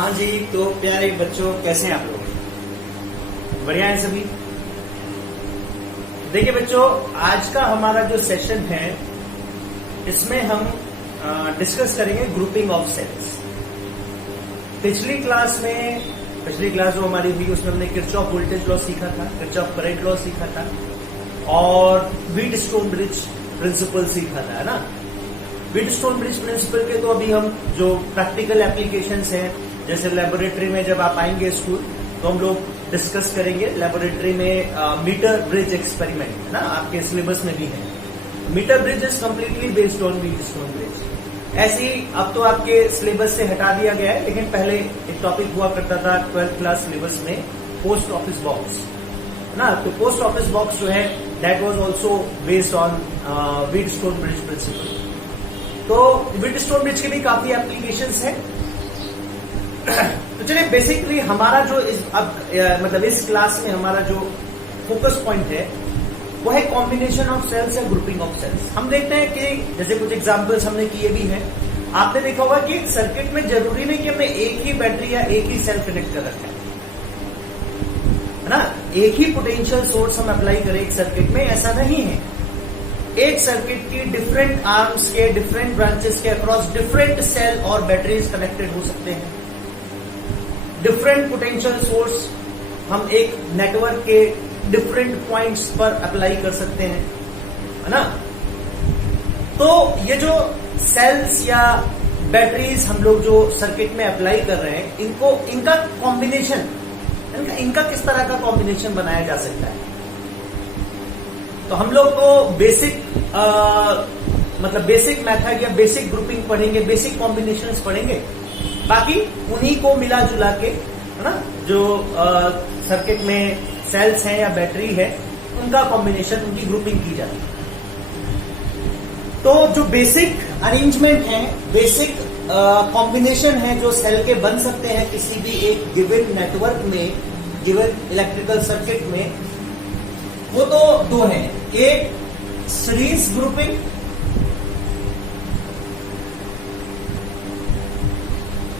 हाँ जी, तो प्यारे बच्चों कैसे हैं आप लोग? बढ़िया हैं सभी। देखिए बच्चों, आज का हमारा जो सेशन है इसमें हम डिस्कस करेंगे ग्रुपिंग ऑफ सेल्स। पिछली क्लास जो हमारी हुई उसमें हमने किरचॉफ वोल्टेज लॉ सीखा था, किरचॉफ करंट लॉ सीखा था और व्हीटस्टोन ब्रिज प्रिंसिपल सीखा था, है ना। व्हीटस्टोन ब्रिज प्रिंसिपल के तो अभी हम जो प्रैक्टिकल एप्लीकेशंस हैं, जैसे लेबोरेटरी में जब आप आएंगे स्कूल तो हम लोग डिस्कस करेंगे। लेबोरेटरी में मीटर ब्रिज एक्सपेरिमेंट, है ना, आपके सिलेबस में भी है। Metre bridge is completely based on Wheatstone bridge. ऐसे ही अब तो आपके सिलेबस से हटा दिया गया है, लेकिन पहले एक टॉपिक हुआ करता था 12th क्लास सिलेबस में, पोस्ट ऑफिस बॉक्स, है ना। तो पोस्ट ऑफिस बॉक्स जो है that was also based on Wheatstone bridge principle. तो व्हीटस्टोन ब्रिज के भी काफी एप्लीकेशंस हैं। तो चलिए बेसिकली हमारा जो मतलब इस क्लास में हमारा जो फोकस पॉइंट है वो है कॉम्बिनेशन ऑफ सेल्स या ग्रुपिंग ऑफ सेल्स। हम देखते हैं कि जैसे कुछ एग्जांपल्स हमने किए भी हैं। आपने देखा होगा कि सर्किट में जरूरी नहीं कि हमने एक ही बैटरी या एक ही सेल कनेक्ट कर रखा है ना। एक ही पोटेंशियल सोर्स हम अप्लाई करें एक सर्किट में, ऐसा नहीं है। एक सर्किट की डिफरेंट आर्म्स के, डिफरेंट ब्रांचेस के अक्रॉस डिफरेंट सेल और बैटरीज कनेक्टेड हो सकते हैं। डिफरेंट पोटेंशियल सोर्स हम एक नेटवर्क के डिफरेंट पॉइंट्स पर अप्लाई कर सकते हैं, है ना। तो ये जो सेल्स या बैटरीज हम लोग जो सर्किट में अप्लाई कर रहे हैं, इनका कॉम्बिनेशन, इनका किस तरह का कॉम्बिनेशन बनाया जा सकता है। तो हम लोग को बेसिक मतलब बेसिक मेथड या बेसिक ग्रुपिंग पढ़ेंगे, बेसिक कॉम्बिनेशंस पढ़ेंगे। बाकी उन्हीं को मिला जुला के, है ना, जो सर्किट में सेल्स हैं या बैटरी है उनका कॉम्बिनेशन, उनकी ग्रुपिंग की जाती है। तो जो बेसिक अरेंजमेंट है, बेसिक कॉम्बिनेशन है जो सेल के बन सकते हैं किसी भी एक गिवन नेटवर्क में, गिवन इलेक्ट्रिकल सर्किट में, वो तो दो हैं। एक सीरीज ग्रुपिंग,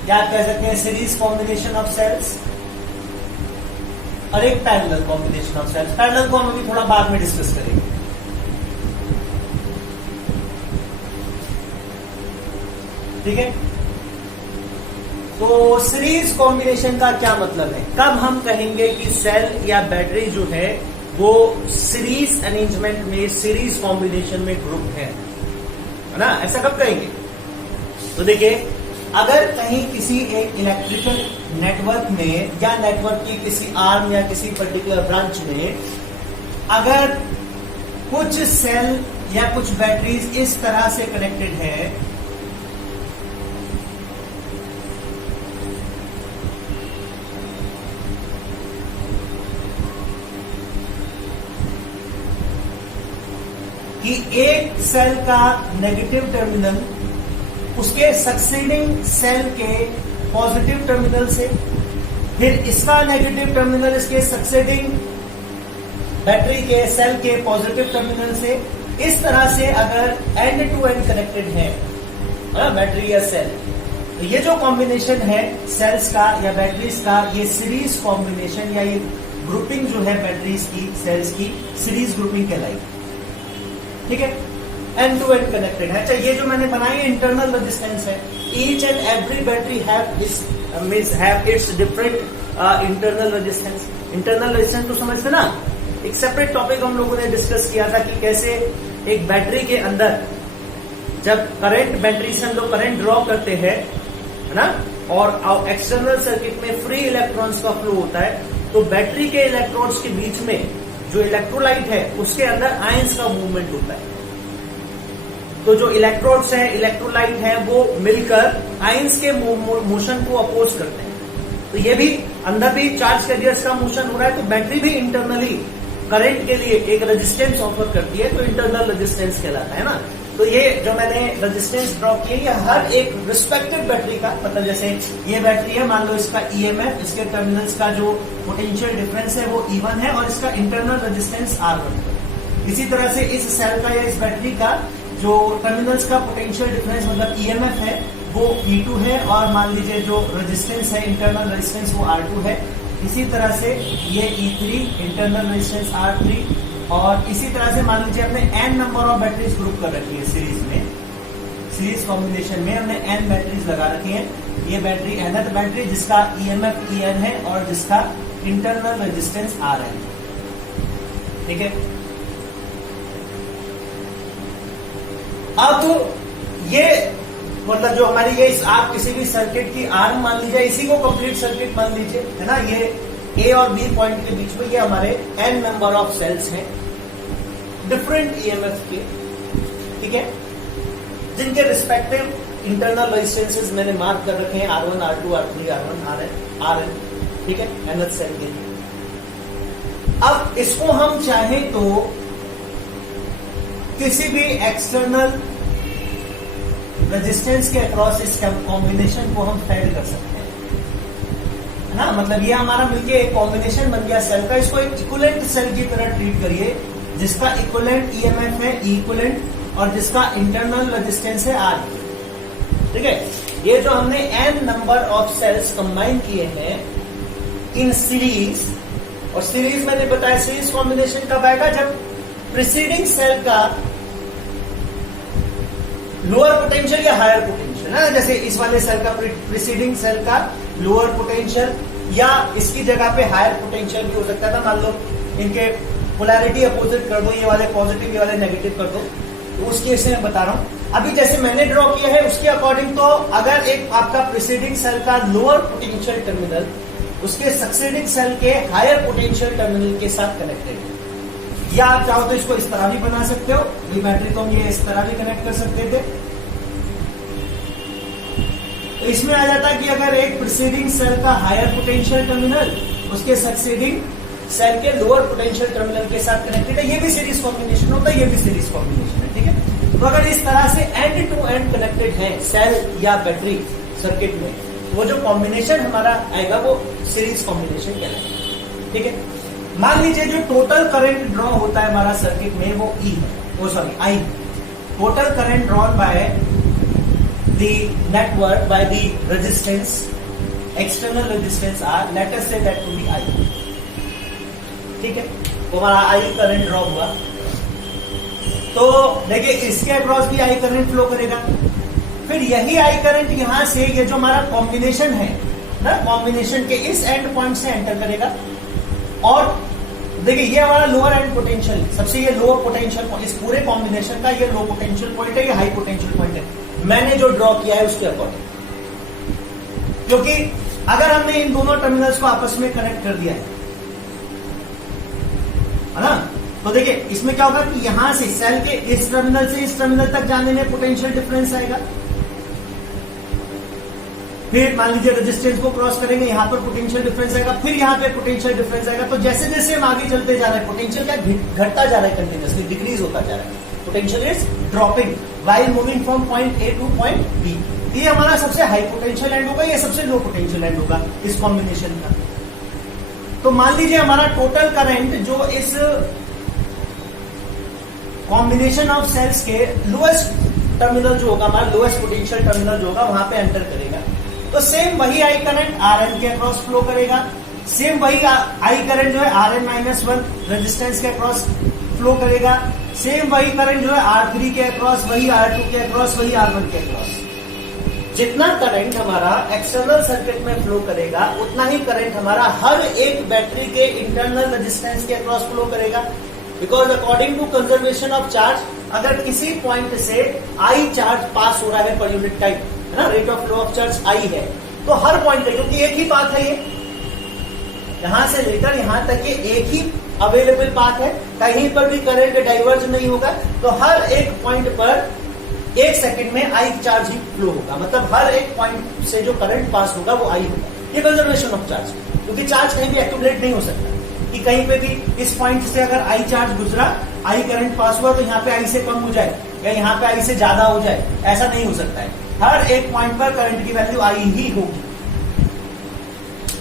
क्या कह सकते हैं, सीरीज कॉम्बिनेशन ऑफ सेल्स, और एक parallel combination of cells. Parallel को हम अभी थोड़ा बाद में डिस्कस करेंगे। ठीक है। तो सीरीज कॉम्बिनेशन का क्या मतलब है? कब हम कहेंगे कि सेल या बैटरी जो है वो सीरीज अरेंजमेंट में, सीरीज कॉम्बिनेशन में ग्रुप है ना, ऐसा कब कहेंगे? तो देखिए, अगर कहीं किसी एक इलेक्ट्रिकल नेटवर्क में या नेटवर्क की किसी आर्म या किसी पर्टिकुलर ब्रांच में अगर कुछ सेल या कुछ बैटरीज इस तरह से कनेक्टेड है कि एक सेल का नेगेटिव टर्मिनल उसके सक्सीडिंग सेल के पॉजिटिव टर्मिनल से, फिर इसका नेगेटिव टर्मिनल इसके सक्सीडिंग बैटरी के सेल के पॉजिटिव टर्मिनल से, इस तरह से अगर एंड टू एंड कनेक्टेड है बैटरी या सेल, तो ये जो कॉम्बिनेशन है सेल्स का या बैटरीज का, ये सीरीज कॉम्बिनेशन या ये ग्रुपिंग जो है बैटरीज की, सेल्स की सीरीज ग्रुपिंग कहलाएगी। ठीक है, एंड टू एंड कनेक्टेड है। अच्छा, ये जो मैंने बनाई है इंटरनल रेजिस्टेंस है। Each and every battery have it's different internal resistance. Internal resistance तो समझते ना, एक सेपरेट टॉपिक हम लोगों ने डिस्कस किया था कि कैसे एक बैटरी के अंदर जब करंट, बैटरी से हम लोग करंट ड्रॉ करते हैं, है ना, और एक्सटर्नल सर्किट में फ्री इलेक्ट्रॉन्स का फ्लो होता है, तो बैटरी के इलेक्ट्रॉन्स के बीच में जो इलेक्ट्रोलाइट है उसके अंदर आयंस का मूवमेंट होता है। तो जो इलेक्ट्रोड्स हैं, इलेक्ट्रोलाइट हैं, वो मिलकर आयंस के मोशन को अपोज करते हैं। तो ये भी अंदर भी चार्ज कैरियर्स का मोशन हो रहा है, तो बैटरी भी इंटरनली करंट के लिए एक रेजिस्टेंस ऑफर करती है, तो इंटरनल रेजिस्टेंस कहलाता है ना। तो ये जो मैंने रेजिस्टेंस ड्रॉ किया, ये हर एक रिस्पेक्टिव बैटरी का, मतलब जैसे ये बैटरी है, मान लो इसका ईएमएफ, इसके टर्मिनल्स का जो पोटेंशियल डिफरेंस है वो E1 है और इसका इंटरनल रेजिस्टेंस R1। इसी तरह से इस सेल का या इस बैटरी का जो टर्मिनल्स का पोटेंशियल डिफरेंस मतलब ईएमएफ है वो E2 है, और मान लीजिए जो रेजिस्टेंस है, इंटरनल रेजिस्टेंस, वो R2 है। इसी तरह से ये E3 इंटरनल रेजिस्टेंस R3, और इसी तरह से मान लीजिए हमने n number of batteries group कर रखी है सीरीज में, सीरीज कॉम्बिनेशन में हमने n बैटरीज लगा रखी है। ये बैटरी nth बैटरी जिसका EMF En है और जिसका इंटरनल रेजिस्टेंस R है, ठीक है। अब ये मतलब जो हमारी ये आप किसी भी सर्किट की आर्म मान लीजिए, इसी को कंप्लीट सर्किट मान लीजिए, है ना। ये ए और बी पॉइंट के बीच में ये हमारे n नंबर ऑफ सेल्स हैं डिफरेंट EMF के, ठीक है, जिनके रिस्पेक्टिव इंटरनल रेजिस्टेंसेस मैंने मार्क कर रखे हैं R1, R2, R3, R1, Rn, ठीक है, nth सेल के लिए। अब इसको हम चाहें तो किसी भी एक्सटर्नल रेजिस्टेंस के अक्रॉस इस कॉम्बिनेशन को हम फेड कर सकते हैं, है ना। मतलब ये हमारा मिलके एक कॉम्बिनेशन बन गया सेल का। इसको एक इक्विवेलेंट सेल की तरह ट्रीट करिए, जिसका इक्विवेलेंट EMF है इक्विवेलेंट, और जिसका इंटरनल रेजिस्टेंस है R, ठीक है। ये जो हमने n number of cells combine किए हैं इन सीरीज, और सीरीज मैंने बताया सीरीज कॉम्बिनेशन कब आएगा, जब प्रीसीडिंग सेल का लोअर पोटेंशियल या हायर पोटेंशियल, है ना। जैसे इस वाले सेल का प्रीसीडिंग सेल का लोअर पोटेंशियल, या इसकी जगह पे हायर पोटेंशियल भी हो सकता था। मान लो इनके पोलैरिटी अपोजिट कर दो, ये वाले पॉजिटिव ये वाले नेगेटिव कर दो, तो उस केस में मैं बता रहा हूं। अभी जैसे मैंने ड्रॉ किया है उसके अकॉर्डिंग, तो अगर एक आपका प्रीसीडिंग सेल का लोअर पोटेंशियल टर्मिनल उसके सक्सीडिंग सेल के हायर पोटेंशियल टर्मिनल के साथ कनेक्टेड है, या आप चाहो तो इसको इस तरह भी बना सकते हो। ये बैटरी को हम ये इस तरह भी कनेक्ट कर सकते थे। तो इसमें आ जाता है कि अगर एक प्रीसीडिंग सेल का हायर पोटेंशियल टर्मिनल उसके सक्सीडिंग सेल के लोअर पोटेंशियल टर्मिनल के साथ कनेक्टेड है, ये भी सीरीज कॉम्बिनेशन होता है, ये भी सीरीज कॉम्बिनेशन है, ठीक है। तो अगर इस तरह से एंड टू एंड कनेक्टेड है सेल या बैटरी सर्किट में, वो जो कॉम्बिनेशन हमारा आएगा वो सीरीज कॉम्बिनेशन कहलाएगा, ठीक है। मान लीजिए जो टोटल करंट ड्रॉ होता है हमारा सर्किट में वो E है, वो सॉरी I है। Total current drawn by the network by the resistance, external resistance R, let us say that to be I, ठीक है। तो हमारा I करंट ड्रॉ हुआ, तो देखिए इसके अक्रॉस भी I करंट फ्लो करेगा। फिर यही I करंट यहां से ये जो हमारा कॉम्बिनेशन है ना, कॉम्बिनेशन के इस एंड पॉइंट से एंटर करेगा, और देखिए ये हमारा लोअर एंड पोटेंशियल, सबसे ये लोअर पोटेंशियल, इस पूरे कॉम्बिनेशन का ये लो पोटेंशियल पॉइंट है, ये हाई पोटेंशियल पॉइंट है मैंने जो ड्रॉ किया है उसके अकॉर्डिंग। क्योंकि अगर हमने इन दोनों टर्मिनल्स को आपस में कनेक्ट कर दिया है ना, तो देखिए इसमें क्या होगा कि यहां से सेल के इस टर्मिनल से इस टर्मिनल तक जाने में पोटेंशियल डिफरेंस आएगा। फिर मान लीजिए रेजिस्टेंस को क्रॉस करेंगे, यहां पर पोटेंशियल डिफरेंस आएगा, फिर यहां पे पोटेंशियल डिफरेंस आएगा। तो जैसे जैसे हम आगे चलते जा रहे हैं पोटेंशियल क्या घटता जा रहा है, कंटिन्यूअसली डिक्रीज होता जा रहा है, potential is dropping while moving from point A to point B. ये हमारा सबसे हाई पोटेंशियल एंड होगा, ये सबसे लो पोटेंशियल एंड होगा इस कॉम्बिनेशन का। तो मान लीजिए हमारा टोटल करंट जो इस कॉम्बिनेशन ऑफ सेल्स के लोएस्ट टर्मिनल जो होगा, हमारा लोएस्ट पोटेंशियल टर्मिनल जो होगा वहां पे एंटर करेगा, तो सेम वही I करंट Rn के अक्रॉस फ्लो करेगा, सेम वही I करंट जो है Rn-1 रेजिस्टेंस के अक्रॉस फ्लो करेगा, सेम वही करंट जो है R3 के अक्रॉस, वही R2 के अक्रॉस, वही R1 के अक्रॉस। जितना करंट हमारा एक्सटर्नल सर्किट में फ्लो करेगा उतना ही करंट हमारा हर एक बैटरी के इंटरनल रेजिस्टेंस के अक्रॉस फ्लो करेगा। Because according to conservation of charge, अगर किसी पॉइंट से I चार्ज पास हो रहा है पर यूनिट टाइम, है ना, rate of flow of charge I है, तो हर पॉइंट पे, क्योंकि एक ही पाथ है, ये यहां से लेकर यहां तक ये एक ही अवेलेबल पाथ है, कहीं पर भी करंट डाइवर्ज नहीं होगा, तो हर एक पॉइंट पर 1 सेकंड में I चार्ज ही फ्लो होगा। मतलब हर एक पॉइंट से जो करंट पास होगा वो I होगा। ये कंजर्वेशन ऑफ चार्ज, क्योंकि चार्ज कहीं भी एक्यूमुलेट नहीं हो सकता कि कहीं पे भी इस पॉइंट से अगर I चार्ज गुजरा, I करंट पास हुआ तो यहाँ पे I से कम हो जाए या यहाँ पे I से ज्यादा हो जाए, ऐसा नहीं हो सकता है। हर एक पॉइंट पर करंट की वैल्यू I ही होगी।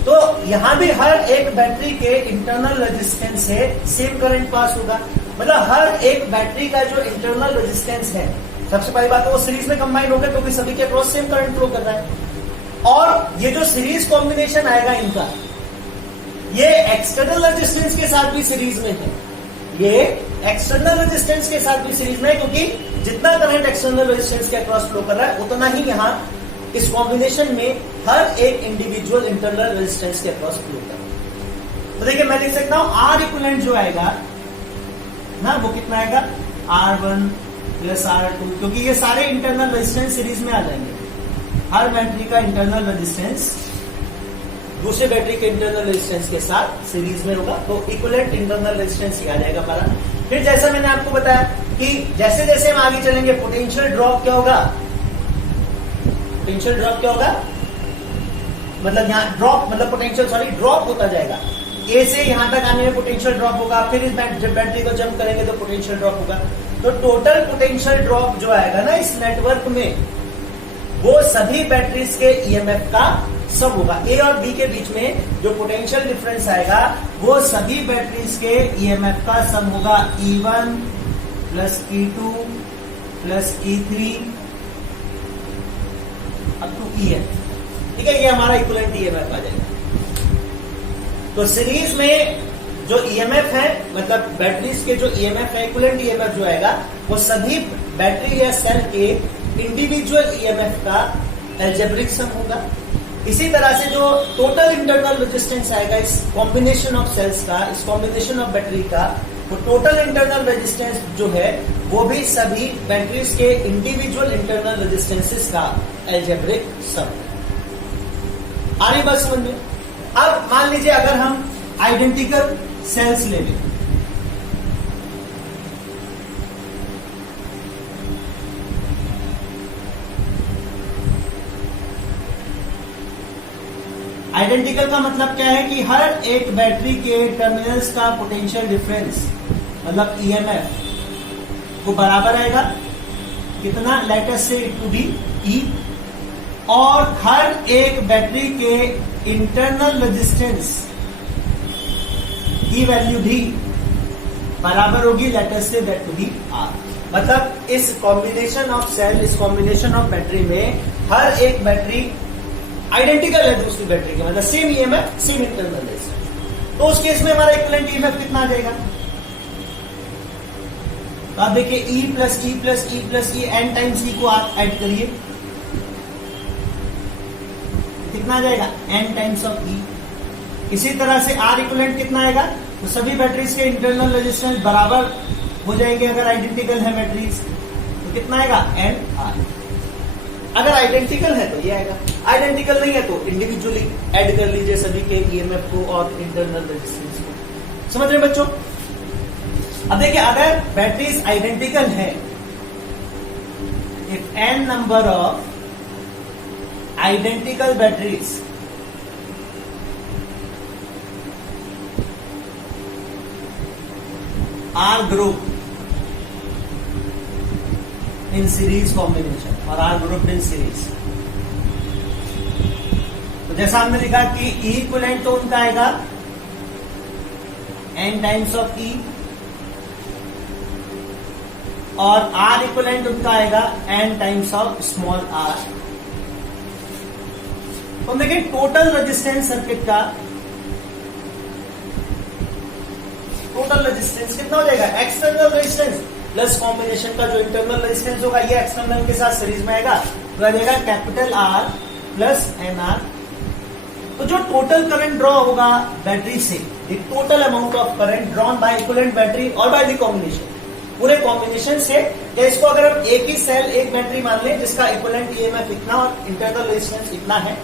तो यहां भी हर एक बैटरी के इंटरनल रेजिस्टेंस से सेम करंट पास होगा। मतलब हर एक बैटरी का जो इंटरनल रेजिस्टेंस है सबसे पहली बात तो वो सीरीज में कंबाइन हो गए क्योंकि सभी के अक्रॉस सेम करंट फ्लो कर रहा है। और ये जो सीरीज कॉम्बिनेशन आएगा इनका, ये एक्सटर्नल रेजिस्टेंस के साथ भी सीरीज में है, ये एक्सटर्नल रेजिस्टेंस के साथ भी सीरीज में है, क्योंकि जितना करंट एक्सटर्नल रेजिस्टेंस के अक्रॉस फ्लो कर रहा है उतना ही यहां इस कॉम्बिनेशन में हर एक इंडिविजुअल इंटरनल रेजिस्टेंस के अक्रॉस फ्लो कर रहा है। तो देखिए मैं लिख सकता हूं आर इक्विवेलेंट जो आएगा ना, वो कितना आएगा R1 प्लस R2, क्योंकि ये सारे इंटरनल रेजिस्टेंस सीरीज में आ जाएंगे। हर बैटरी का इंटरनल रेजिस्टेंस दूसरे बैटरी के इंटरनल रेजिस्टेंस के साथ सीरीज में होगा, तो इक्विवेलेंट इंटरनल रेजिस्टेंस ही आ जाएगा हमारा। फिर जैसा मैंने आपको बताया कि जैसे जैसे हम आगे चलेंगे पोटेंशियल ड्रॉप क्या होगा, पोटेंशियल ड्रॉप क्या होगा, मतलब यहाँ ड्रॉप मतलब पोटेंशियल ड्रॉप होता जाएगा। ए से यहां तक आने में पोटेंशियल ड्रॉप होगा, फिर इस बैटरी को जंप करेंगे तो पोटेंशियल ड्रॉप होगा। तो टोटल पोटेंशियल ड्रॉप जो आएगा ना इस नेटवर्क में, वो सभी बैटरीज के ईएमएफ का सम होगा। ए और बी के बीच में जो पोटेंशियल डिफरेंस आएगा वो सभी बैटरीज के ईएमएफ का सम होगा, E1 plus E2 plus E3 up to EN। ठीक है, ये हमारा इक्विवेलेंट ईएमएफ आ जाएगा। तो सीरीज में जो ईएमएफ है, मतलब बैटरीज के जो ईएमएफ है, इक्विवेलेंट ईएमएफ जो आएगा वो सभी बैटरी या सेल के इंडिविजुअल ईएमएफ का अलजेब्रिक सम होगा। इसी तरह से जो टोटल इंटरनल रेजिस्टेंस आएगा इस कॉम्बिनेशन ऑफ सेल्स का, इस कॉम्बिनेशन ऑफ बैटरी का, तो टोटल इंटरनल रेजिस्टेंस जो है वो भी सभी बैटरीज के इंडिविजुअल इंटरनल रेजिस्टेंसेस का अलजेब्रिक सम। आ रही बात समझ में? अब मान लीजिए अगर हम आइडेंटिकल सेल्स ले लें, आइडेंटिकल का मतलब क्या है कि हर एक बैटरी के टर्मिनल्स का पोटेंशियल डिफरेंस मतलब ईएमएफ वो बराबर आएगा, कितना, लेटेस्ट से इट टू बी ई, और हर एक बैटरी के इंटरनल रेजिस्टेंस की वैल्यू भी बराबर होगी, लेटेस्ट से दैट टू बी आर। मतलब इस कॉम्बिनेशन ऑफ सेल, इस कॉम्बिनेशन ऑफ बैटरी में हर एक बैटरी आइडेंटिकल है दूसरी बैटरी के, मतलब same EMF same internal resistance. तो उस केस में हमारा इक्विवेलेंट ईएमएफ कितना आ जाएगा? तो आप देखिए E plus E plus E plus E n times E को आप ऐड करिए, कितना आ जाएगा n टाइम्स ऑफ E। इसी तरह से R इक्विवेलेंट कितना आएगा? तो सभी बैटरीज के इंटरनल रेजिस्टेंस बराबर हो जाएंगे अगर आइडेंटिकल है बैटरीज, तो कितना आएगा n R। अगर आइडेंटिकल है तो ये आएगा, आइडेंटिकल नहीं है तो इंडिविजुअली ऐड कर लीजिए सभी के ईएमएफ को और इंटरनल रेजिस्टेंस को। समझ रहे बच्चों? अब देखिए अगर बैटरीज आइडेंटिकल है, if n number of identical batteries are group in series combination और आर ग्रुप इन सीरीज, तो जैसा हमने लिखा कि E इक्विवेलेंट तो उनका आएगा n टाइम्स ऑफ E और R इक्विवेलेंट उनका आएगा n times of small r। तो देखिए टोटल रेजिस्टेंस सर्किट का टोटल रेजिस्टेंस कितना हो जाएगा? एक्सटर्नल रेजिस्टेंस प्लस कॉम्बिनेशन का जो इंटरनल रेजिस्टेंस होगा ये एक्सटर्नल के साथ सीरीज में आएगा, तो आ जाएगा कैपिटल R प्लस NR। तो जो टोटल करंट ड्रॉ होगा बैटरी से, the total amount of current drawn by equivalent battery और बाय द कॉम्बिनेशन, पूरे कॉम्बिनेशन से, या इसको अगर हम एक ही सेल एक बैटरी मान लें जिसका इक्विवेलेंट ईएमएफ इतना और इंटरनल रेजिस्टेंस इतना है,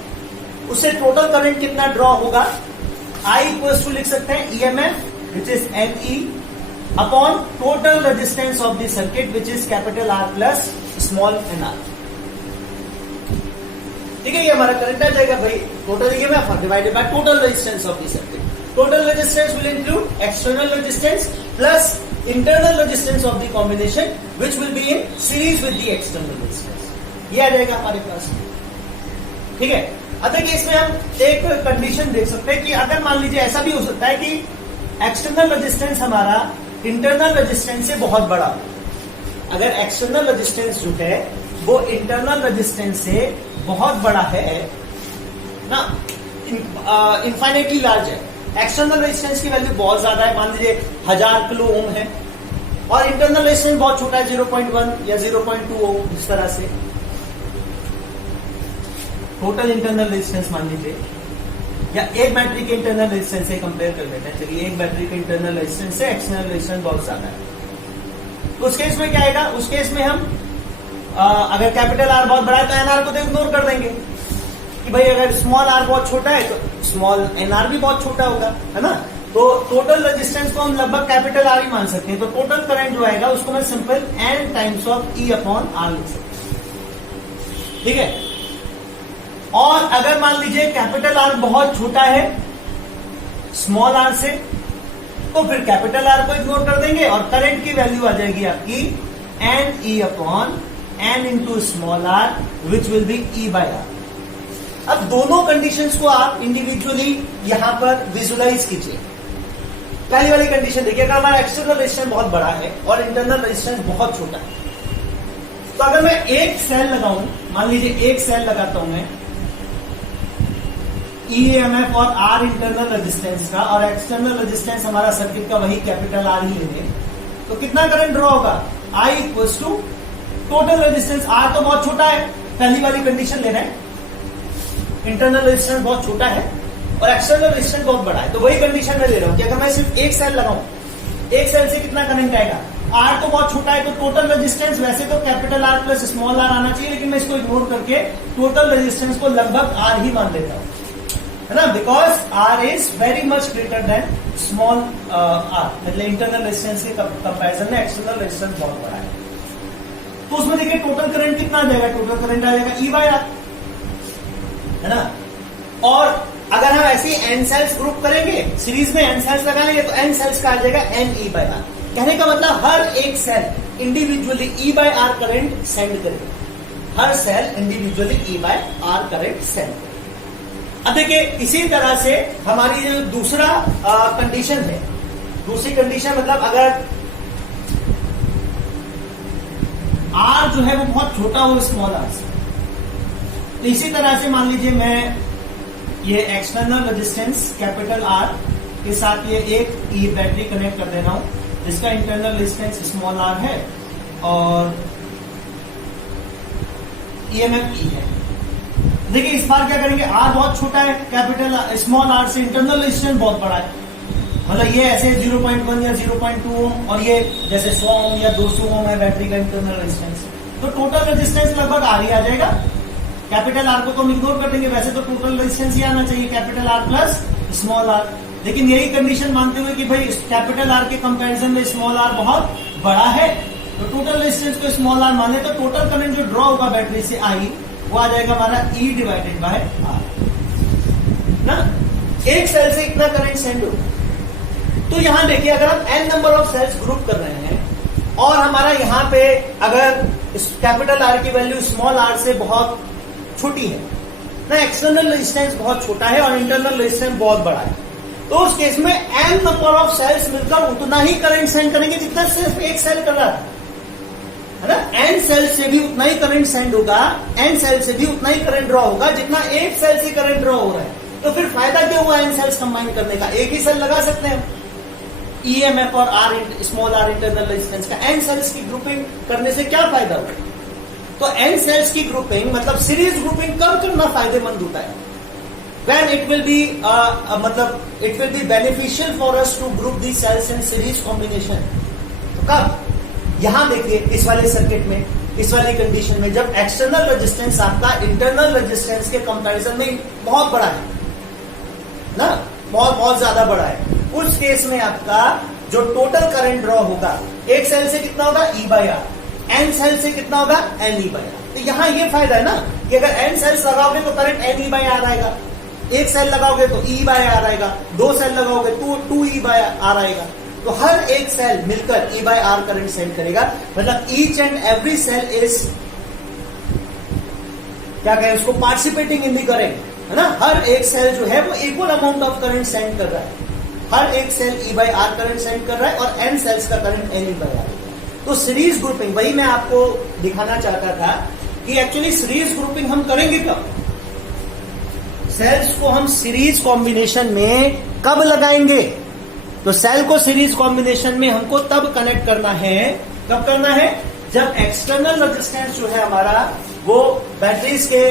उससे टोटल करंट कितना ड्रॉ होगा? I इक्वल्स टू लिख सकते हैं EMF which is NE upon total resistance of the circuit which is capital R plus small nr। ठीक है, ये हमारा करंट आ जाएगा भाई, total EMF divided by total resistance of the circuit. Total resistance will include external resistance plus internal resistance of the combination which will be in series with the external resistance। ये आ जाएगा हमारे पास। ठीक है, अब देखिए इसमें हम एक कंडीशन देख सकते हैं कि अगर मान लीजिए ऐसा भी हो सकता है कि एक्सटर्नल रेजिस्टेंस हमारा इंटरनल रेजिस्टेंस से बहुत बड़ा, अगर एक्सटर्नल रेजिस्टेंस जो है वो इंटरनल रेजिस्टेंस से बहुत बड़ा है ना, इनफाइनेटली लार्ज है, एक्सटर्नल रेजिस्टेंस की वैल्यू बहुत ज्यादा है, मान लीजिए 1000 किलो ओम है, और इंटरनल रेजिस्टेंस बहुत छोटा है 0.1 या 0.2 ओम, इस तरह से टोटल इंटरनल रेजिस्टेंस मान लीजिए, या एक बैटरी के इंटरनल रेजिस्टेंस से कंपेयर कर लेते हैं। चलिए एक बैटरी के इंटरनल रेजिस्टेंस से एक्सटर्नल रेजिस्टेंस बहुत ज्यादा है, तो उस केस में क्या आएगा, उस केस में हम अगर कैपिटल आर बहुत बड़ा है तो एनआर को तो इग्नोर कर देंगे कि भाई अगर स्मॉल आर बहुत छोटा है तो स्मॉल एनआर भी बहुत छोटा होगा, है ना। तो टोटल रेजिस्टेंस को हम लगभग कैपिटल आर ही मान सकते हैं, तो टोटल करंट जो आएगा उसको मैं simple N times of E upon R लिख सकता हूं, ठीक है। और अगर मान लीजिए कैपिटल आर बहुत छोटा है स्मॉल आर से, तो फिर कैपिटल आर को इग्नोर कर देंगे और करंट की वैल्यू आ जाएगी आपकी N E upon N into small R which will be E by R. अब दोनों कंडीशंस को आप इंडिविजुअली यहां पर विजुलाइज कीजिए। पहली वाली कंडीशन देखिए, अगर हमारा एक्सटर्नल रेजिस्टेंस बहुत बड़ा है और इंटरनल रेजिस्टेंस बहुत छोटा है, तो अगर मैं एक सेल लगाऊं, मान लीजिए एक सेल लगाता हूं मैं ईएमएफ और आर इंटरनल रेजिस्टेंस का, और एक्सटर्नल रेजिस्टेंस हमारा सर्किट का वही कैपिटल आर ही लेंगे, तो कितना करंट ड्रॉ होगा, I equals to total resistance. R तो बहुत छोटा है, पहली वाली कंडीशन ले रहे हैं, इंटरनल रेजिस्टेंस बहुत छोटा है और एक्सटर्नल रेजिस्टेंस बहुत बड़ा है, तो वही कंडीशन में ले रहा हूं कि अगर मैं सिर्फ एक सेल लगाऊं, एक सेल से कितना करंट आएगा, आर तो बहुत छोटा है, तो टोटल रेजिस्टेंस वैसे तो capital R plus small R आना चाहिए, लेकिन मैं इसको इग्नोर करके टोटल रेजिस्टेंस को लगभग आर ही मान लेता हूं, है ना, because R is very much greater than small R, मतलब इंटरनल रेजिस्टेंस के कंपैरिजन में एक्सटर्नल रेजिस्टेंस बहुत बड़ा है। तो उसमें देखिए टोटल करंट कितना आ जाएगा, टोटल करंट आ जाएगा ई बाय आर, है ना। और अगर हम ऐसे एन सेल्स ग्रुप करेंगे, सीरीज में एन सेल्स लगा लेंगे, तो एन सेल्स का आ जाएगा एन ई बाय आर। कहने का मतलब हर एक cell individually E by R current send करेगा, हर cell individually E by R current send करेगा। अब देखिए इसी तरह से हमारी जो दूसरा कंडीशन है, दूसरी कंडीशन मतलब अगर आर जो है वो बहुत छोटा हो स्मॉल आर से, तो इसी तरह से मान लीजिए मैं ये एक्सटर्नल रेजिस्टेंस कैपिटल आर के साथ ये एक ई बैटरी कनेक्ट कर दे रहा हूं, जिसका इंटरनल रेजिस्टेंस स्मॉल आर है और ईएमएफ ई है। देखिए इस बार क्या करेंगे, आर बहुत छोटा है, कैपिटल स्मॉल आर से इंटरनल रेजिस्टेंस बहुत बड़ा है, मतलब ये ऐसे 0.1 या 0.2 ओम और ये जैसे 100 ओम या 200 ओम है बैटरी का इंटरनल रेजिस्टेंस, तो टोटल रेजिस्टेंस लगभग आर ही आ जाएगा। कैपिटल आर को तो हम इग्नोर कर देंगे, वैसे तो टोटल रेजिस्टेंस ही आना चाहिए capital R plus small R, लेकिन यही कंडीशन मानते हुए कि भाई कैपिटल आर के कंपैरिजन में स्मॉल आर बहुत बड़ा है, तो टोटल रेजिस्टेंस को स्मॉल आर माने तो टोटल करंट जो ड्रॉ होगा बैटरी से आई वो आ जाएगा हमारा ई डिवाइडेड बाय आर ना। एक सेल से इतना करंट सेंड होगा। तो यहां देखिए अगर हम N number of cells group कर रहे हैं और हमारा यहां पे अगर कैपिटल आर की वैल्यू स्मॉल आर से बहुत छोटी है ना, एक्सटर्नल रेजिस्टेंस बहुत छोटा है और इंटरनल रेजिस्टेंस बहुत बड़ा है, तो उस केस में एन नंबर ऑफ सेल्स मिलकर उतना ही करंट सेंड करेंगे जितना सिर्फ एक सेल कर रहा है ना। एन सेल से भी उतना ही करंट सेंड होगा, एन सेल से भी उतना ही करंट ड्रॉ होगा जितना एक सेल से करंट ड्रॉ हो रहा है, तो फिर फायदा क्या हुआ एन सेल्स कंबाइन करने का, एक ही सेल लगा सकते हैं ईएमएफ और R small R internal resistance का, एन सेल्स की ग्रुपिंग करने से क्या फायदा होगा। तो एन सेल्स की ग्रुपिंग मतलब सीरीज ग्रुपिंग कब करना फायदेमंद होता है, when it will be मतलब it will be beneficial for us to group these cells in series combination। तो कब, यहां देखिए इस वाले सर्किट में, इस वाली कंडीशन में जब एक्सटर्नल रेजिस्टेंस आपका इंटरनल रेजिस्टेंस के कंपैरिजन में बहुत बड़ा है ना, बहुत बहुत ज्यादा बड़ा है, उस केस में आपका जो टोटल करंट ड्रॉ होगा एक सेल से कितना होगा E by R, N cell से कितना होगा एन ई बाय आर। तो यहां ये फायदा है ना कि अगर एन सेल्स लगाओगे तो current N E by R आएगा, एक सेल लगाओगे तो ई बाय आर आएगा, दो सेल लगाओगे तो 2 ई बाय आर आएगा, तो हर एक सेल मिलकर E by R current send करेगा, मतलब each and every cell is क्या कहें उसको पार्टिसिपेटिंग इन द करंट, है ना। हर एक सेल जो है वो equal amount of current send कर रहा है, हर एक cell E by R current send कर रहा है और एन सेल्स का current N E by R. तो सीरीज ग्रुपिंग, वही मैं आपको दिखाना चाहता था कि एक्चुअली सीरीज ग्रुपिंग हम करेंगे कब, सेल्स को हम सीरीज कॉम्बिनेशन में कब लगाएंगे। तो सेल को सीरीज कॉम्बिनेशन में हमको तब कनेक्ट करना है, कब करना है, जब एक्सटर्नल रेजिस्टेंस जो है हमारा वो बैटरीज के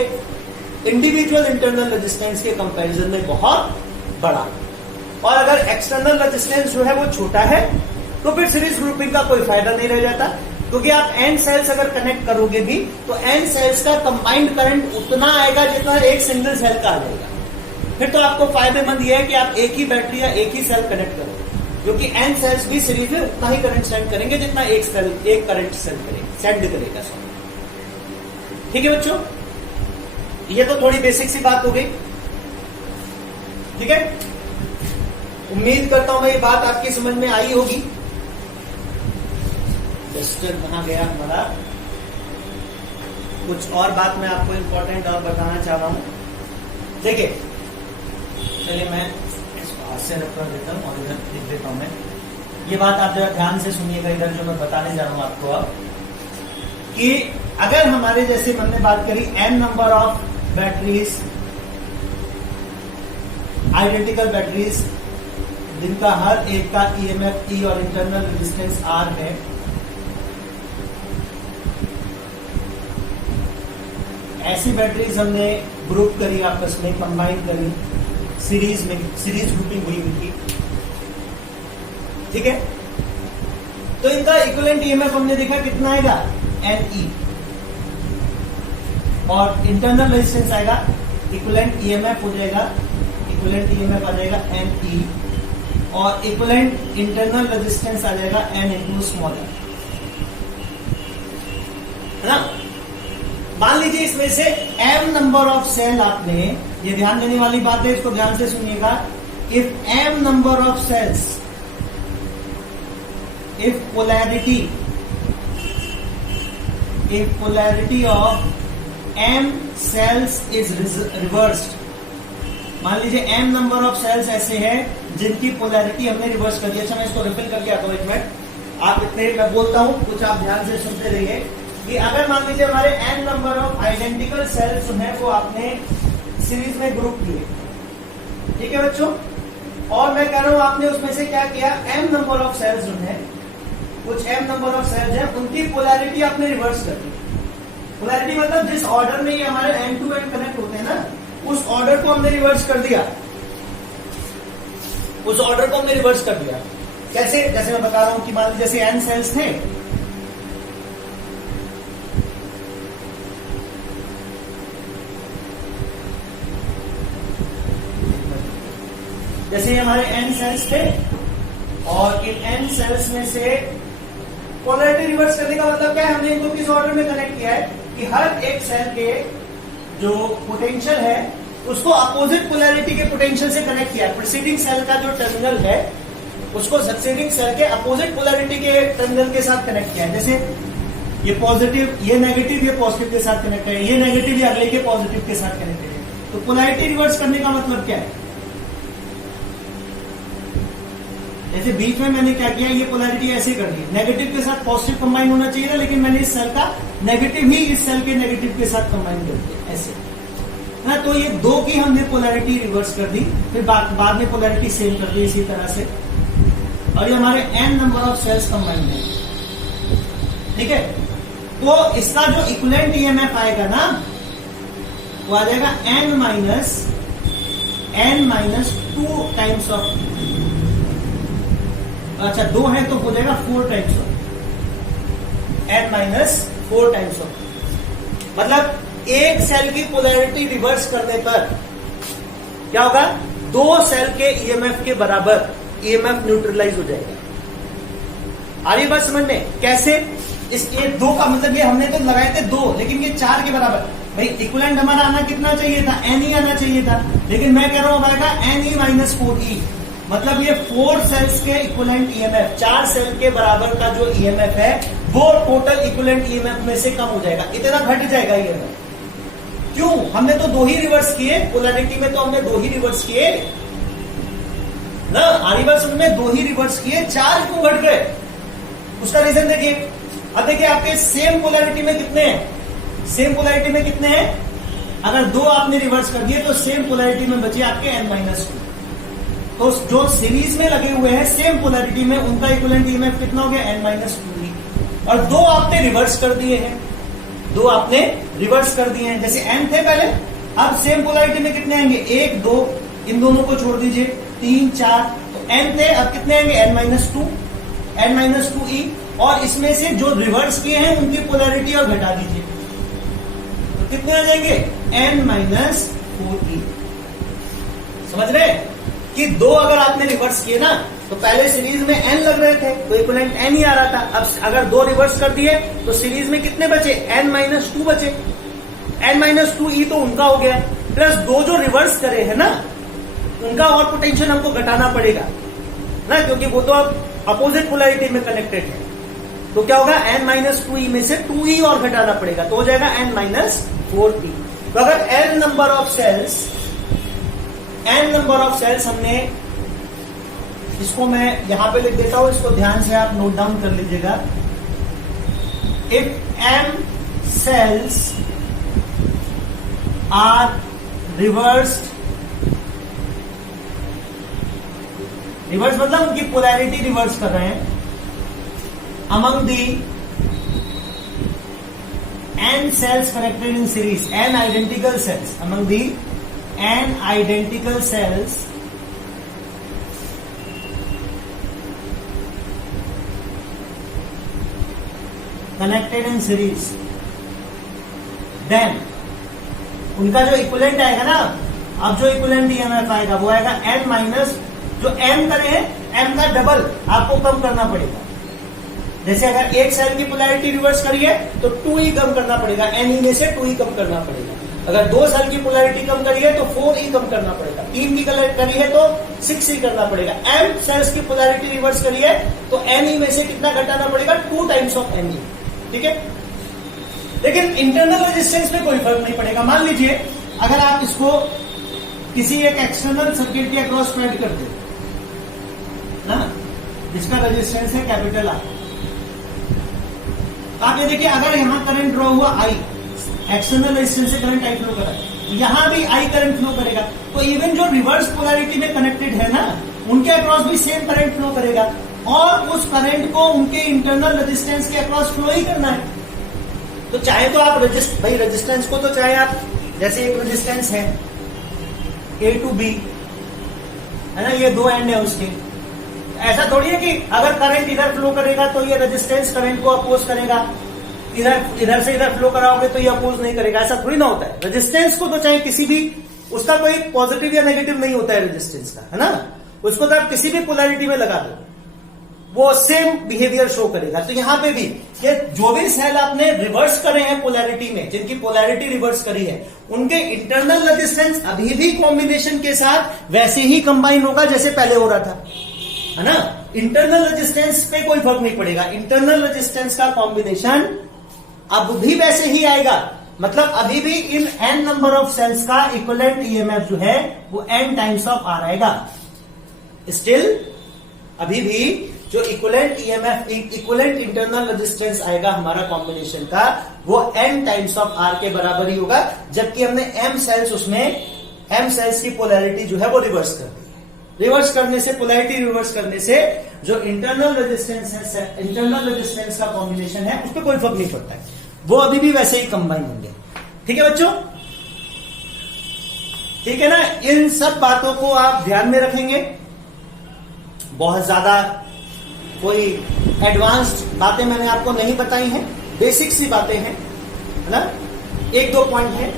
इंडिविजुअल इंटरनल रेजिस्टेंस के कंपैरिजन में बहुत बड़ा, और अगर एक्सटर्नल रेजिस्टेंस जो है वो छोटा है तो फिर सीरीज ग्रुपिंग का कोई फायदा नहीं रह जाता, क्योंकि आप एन सेल्स अगर कनेक्ट करोगे भी तो एन सेल्स का कंबाइंड करंट उतना आएगा जितना एक सिंगल सेल का आ जाएगा। फिर तो आपको फायदेमंद यह है कि आप एक ही बैटरी या एक ही सेल कनेक्ट करो, क्योंकि एन सेल्स भी सीरीज में उतना ही करंट सेंड करेंगे जितना एक करंट सेंड करेगा। ठीक है बच्चों, ये तो थोड़ी बेसिक सी बात हो गई। ठीक है, उम्मीद करता हूं ये बात आपकी समझ में आई होगी। रजिस्टर कहां गया हमारा, कुछ और बात मैं आपको इंपॉर्टेंट और बताना चाह रहा हूं। देखिए, चलिए मैं इसको हाथ से रख देता हूं और इधर लिख देता हूं मैं। ये बात आप जरा ध्यान से सुनिएगा, इधर जो मैं बताने जा रहा हूं आपको अब, कि अगर हमारे जैसे हमने बात करी N number of batteries, identical batteries जिनका हर एक का ईएमएफ ई और इंटरनल रेजिस्टेंस आर है, ऐसी बैटरीज हमने ग्रुप करी, आपस में कंबाइन करी, सीरीज ग्रुपिंग हुई उनकी। ठीक है, तो इनका इक्विवेलेंट ईएमएफ हमने देखा कितना आएगा, एन ई, और इंटरनल रेजिस्टेंस आएगा, इक्विवेलेंट ईएमएफ हो जाएगा, इक्विवेलेंट ईएमएफ आ जाएगा एन ई, और इक्विवेलेंट इंटरनल रेजिस्टेंस आ जाएगा एन इंटू स्मॉल एन, है ना। मान लीजिए इसमें से m नंबर ऑफ सेल, आपने ये ध्यान देने वाली बात है, इसको ध्यान से सुनिएगा। If m number of cells, if polarity of m cells is reversed, मान लीजिए m नंबर ऑफ सेल्स ऐसे हैं जिनकी पोलैरिटी हमने रिवर्स कर दी। अच्छा, मैं इसको रिफिल करके आता हूं, एक मिनट आप इतने, मैं बोलता हूं कुछ आप ध्यान से सुनते रहिए। कि अगर मान लीजिए हमारे n number of identical sales जो है वो आपने सीरीज में ग्रुप किए, ठीक है बच्चों, और मैं कह रहा हूं आपने उसमें से क्या किया, m नंबर ऑफ सेल्स जो है, कुछ m नंबर ऑफ सेल्स हैं, उनकी पोलैरिटी आपने रिवर्स कर दी। पोलैरिटी मतलब जिस ऑर्डर में ये हमारे एंड टू एंड कनेक्ट होते हैं ना, उस ऑर्डर को हमने रिवर्स कर दिया, उस ऑर्डर को हमने रिवर्स कर दिया। कैसे, जैसे मैं बता रहा हूं कि मान लीजिए जैसे n सेल्स थे, जैसे हमारे n सेल्स थे, और इन n सेल्स में से पोलैरिटी रिवर्स करने का मतलब क्या है, हमने इनको किस ऑर्डर में कनेक्ट किया है कि हर एक सेल के जो पोटेंशियल है उसको अपोजिट पोलैरिटी के पोटेंशियल से कनेक्ट किया है। प्रीसीडिंग सेल का जो टर्मिनल है उसको सक्सीडिंग सेल के अपोजिट पोलैरिटी के टर्मिनल के साथ कनेक्ट किया है। जैसे ये पॉजिटिव, ये नेगेटिव, ये पॉजिटिव के साथ कनेक्ट है, ये नेगेटिव, ये अगले के पॉजिटिव के साथ कनेक्टेड है। तो पोलैरिटी रिवर्स करने का मतलब क्या है, जैसे बीच में मैंने क्या किया, ये पोलैरिटी ऐसे कर दी, नेगेटिव के साथ पॉजिटिव कंबाइन होना चाहिए था, लेकिन मैंने इस सेल का नेगेटिव ही इस सेल के नेगेटिव के साथ कंबाइन कर दिया, ऐसे ना। तो ये दो की हमने पोलैरिटी रिवर्स कर दी, फिर बाद में पोलैरिटी सेम कर दी इसी तरह से, और ये हमारे n number of cells combine है। ठीक है, तो इसका जो इक्विवेलेंट ईएमएफ आएगा ना, वो आ जाएगा n माइनस 2 टाइम्स ऑफ, अच्छा 2 है तो हो जाएगा 4 times of, n minus 4 times of. मतलब एक सेल की पोलैरिटी रिवर्स करने पर क्या होगा, 2 सेल के ईएमएफ के बराबर ईएमएफ न्यूट्रलाइज हो जाएगा। आ रही बात समझ में, कैसे, ये 2 का मतलब ये हमने तो लगाए थे 2, लेकिन ये 4 के बराबर। भाई इक्विवेलेंट हमारा आना कितना चाहिए था, n ही आना चाहिए था, लेकिन मैं कह रहा हूं आएगा n ई माइनस 4e, मतलब ये 4 सेल्स के इक्विवेलेंट ईएमएफ, 4 सेल के बराबर का जो ईएमएफ है वो टोटल इक्विवेलेंट ईएमएफ में से कम हो जाएगा, इतना घट जाएगा ईएमएफ। क्यों, हमने तो 2 ही रिवर्स किए, पोलैरिटी में तो हमने 2 ही रिवर्स किए ना, आरी बात समझ में, 2 ही रिवर्स किए, 4 क्यों घट गए, उसका रीजन देखिए। अब देखिए आपके सेम पोलैरिटी में कितने हैं, सेम पोलैरिटी में कितने हैं, अगर 2 आपने रिवर्स कर दिए तो सेम पोलैरिटी में बचे आपके n-2। तो जो सीरीज में लगे हुए हैं सेम पोलैरिटी में, उनका इक्विवेलेंट ईएमएफ कितना हो गया, n-2e। और 2 आपने रिवर्स कर दिए हैं, 2 आपने रिवर्स कर दिए हैं, जैसे n थे पहले, अब सेम पोलैरिटी में कितने आएंगे, 1 2, इन दोनों को छोड़ दीजिए, 3 4, तो n थे, अब कितने आएंगे, n-2e। और इसमें से जो रिवर्स किए हैं उनकी पोलैरिटी और घटा दीजिए, तो कितने आ जाएंगे, n-4e। समझ रहे कि 2 अगर आपने रिवर्स किए ना, तो पहले सीरीज में n लग रहे थे तो इक्विवेलेंट n ही आ रहा था। अब अगर 2 रिवर्स कर दिए तो सीरीज में कितने बचे, n-2 बचे, n-2e तो उनका हो गया, प्लस 2 जो रिवर्स करे है ना उनका और पोटेंशियल हमको घटाना पड़ेगा ना, क्योंकि वो तो अब अपोजिट पोलैरिटी में कनेक्टेड है। तो क्या होगा, n-2e में से 2e और घटाना पड़ेगा, तो हो जाएगा n-4e। तो अगर n नंबर ऑफ सेल्स हमने, इसको मैं यहां पे लिख देता हूं, इसको ध्यान से आप नोट डाउन कर लीजिएगा। If m cells are reversed, reverse मतलब उनकी पोलैरिटी रिवर्स कर रहे हैं, among the n cells connected in series, n identical cells, among the n identical cells connected in series, then उनका जो इक्विवेलेंट आएगा ना, अब जो इक्विवेलेंट ईएमएफ आएगा वो आएगा n माइनस, जो m करे हैं m का डबल आपको कम करना पड़ेगा। जैसे अगर एक सेल की पोलैरिटी रिवर्स करी है तो 2e कम करना पड़ेगा, n में से 2e कम करना पड़ेगा। अगर 2 सेल की पोलैरिटी कम करी है तो 4e कम करना पड़ेगा, 3 की करी है तो 6e करना पड़ेगा। m सेल्स की पोलैरिटी रिवर्स करी है तो ne में से कितना घटाना पड़ेगा, 2 टाइम्स ऑफ ne। ठीक है, लेकिन इंटरनल रेजिस्टेंस में कोई फर्क नहीं पड़ेगा। मान लीजिए अगर आप इसको किसी एक एक्सटर्नल सर्किट के अक्रॉस स्प्रेड कर दे ना, जिसका रेजिस्टेंस है कैपिटल R, आप ये देखिए अगर यहां करंट ड्रॉ हुआ I, एक्सटर्नल रेजिस्टेंस से करंट I फ्लो करा, यहां भी I करंट फ्लो करेगा, तो इवन जो रिवर्स पोलैरिटी में कनेक्टेड है ना उनके अक्रॉस भी सेम करंट फ्लो करेगा, और उस करंट को उनके इंटरनल रेजिस्टेंस के अक्रॉस फ्लो ही करना है। तो चाहे तो आप भाई रेजिस्टेंस को तो चाहे आप, जैसे एक रेजिस्टेंस है A to B है ना, ये 2 एंड है उसके, ऐसा थोड़ी है कि अगर करंट इधर फ्लो करेगा तो ये रेजिस्टेंस करंट को अपोज करेगा, इधर से इधर फ्लो कराओगे तो ये अपोज नहीं करेगा, ऐसा थोड़ी ना होता है। रेजिस्टेंस को तो चाहे किसी भी, उसका कोई पॉजिटिव या नेगेटिव नहीं होता है रेजिस्टेंस का, है ना, उसको तो आप किसी भी पोलैरिटी में लगा दो वो सेम बिहेवियर शो करेगा। तो यहां पे भी ये जो भी सेल आपने रिवर्स करे हैं पोलैरिटी में, जिनकी पोलैरिटी रिवर्स करी है, उनके इंटरनल रेजिस्टेंस अभी भी कॉम्बिनेशन के साथ वैसे ही कंबाइन होगा जैसे पहले हो रहा था, है ना। इंटरनल रेजिस्टेंस पे कोई फर्क नहीं पड़ेगा, इंटरनल रेजिस्टेंस का कॉम्बिनेशन अब भी वैसे ही आएगा, मतलब अभी भी इन n नंबर ऑफ सेल्स का इक्विवेलेंट ईएमएफ जो है वो n टाइम्स ऑफ R आएगा। स्टिल अभी भी जो equivalent EMF, equivalent internal resistance आएगा हमारा कॉम्बिनेशन का, वो n टाइम्स ऑफ R के बराबर ही होगा, जबकि हमने m सेल्स, उसमें m सेल्स की पोलैरिटी जो है वो रिवर्स कर दी। रिवर्स करने से, पोलैरिटी रिवर्स करने से जो इंटरनल रेजिस्टेंस है, इंटरनल रेजिस्टेंस का कॉम्बिनेशन है, उस पर कोई फर्क नहीं पड़ता है, वो अभी भी वैसे ही कंबाइन होंगे। ठीक है बच्चों, ठीक है ना। इन सब बातों को आप ध्यान में रखेंगे, बहुत ज्यादा कोई एडवांस्ड बातें मैंने आपको नहीं बताई हैं, बेसिक सी बातें हैं, है ना। 1-2 पॉइंट है,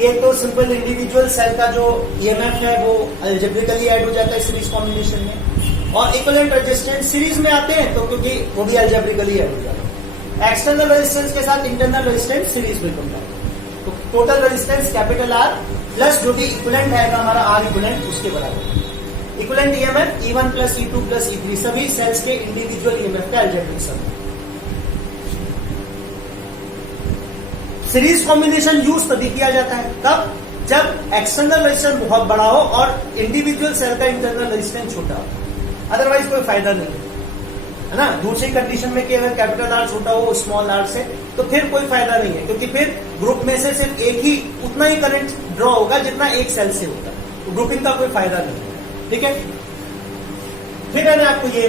एक तो सिंपल इंडिविजुअल सेल का जो ईएमएफ है वो अलजेब्रिकली ऐड हो जाता है सीरीज कॉम्बिनेशन में, और इक्विवेलेंट रेजिस्टेंस सीरीज में आते हैं तो क्योंकि वो भी अलजेब्रिकली ऐड हो जाता है। एक्सटर्नल रेजिस्टेंस के साथ इंटरनल रेजिस्टेंस सीरीज में कम जाता है, तो total resistance capital R plus जो भी इक्विवेलेंट आएगा हमारा R इक्विवेलेंट, उसके बराबर। Equivalent EMF E1 plus E2 plus E3 सभी सेल्स के इंडिविजुअल ईएमएफ का अलजेब्रिक सम। सीरीज कॉम्बिनेशन यूज तभी किया जाता है, तब जब एक्सटर्नल रेजिस्टेंस बहुत बड़ा हो और इंडिविजुअल सेल का इंटरनल रेजिस्टेंस छोटा हो, अदरवाइज कोई फायदा नहीं। है ना। दूसरी कंडीशन में कि अगर कैपिटल आर छोटा हो स्मॉल आर से, तो फिर कोई फायदा नहीं है, क्योंकि फिर ग्रुप में से सिर्फ एक ही उतना ही करंट ड्रॉ होगा जितना एक सेल से होता है, तो ग्रुपिंग का कोई फायदा नहीं है। ठीक है, फिर मैंने आपको ये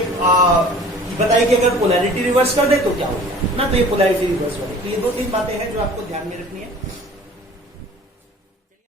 बताया कि अगर पोलैरिटी रिवर्स कर दे तो क्या होगा ना, तो ये पोलैरिटी रिवर्स वाली, तो ये 2-3 बातें हैं जो आपको ध्यान में रखनी है।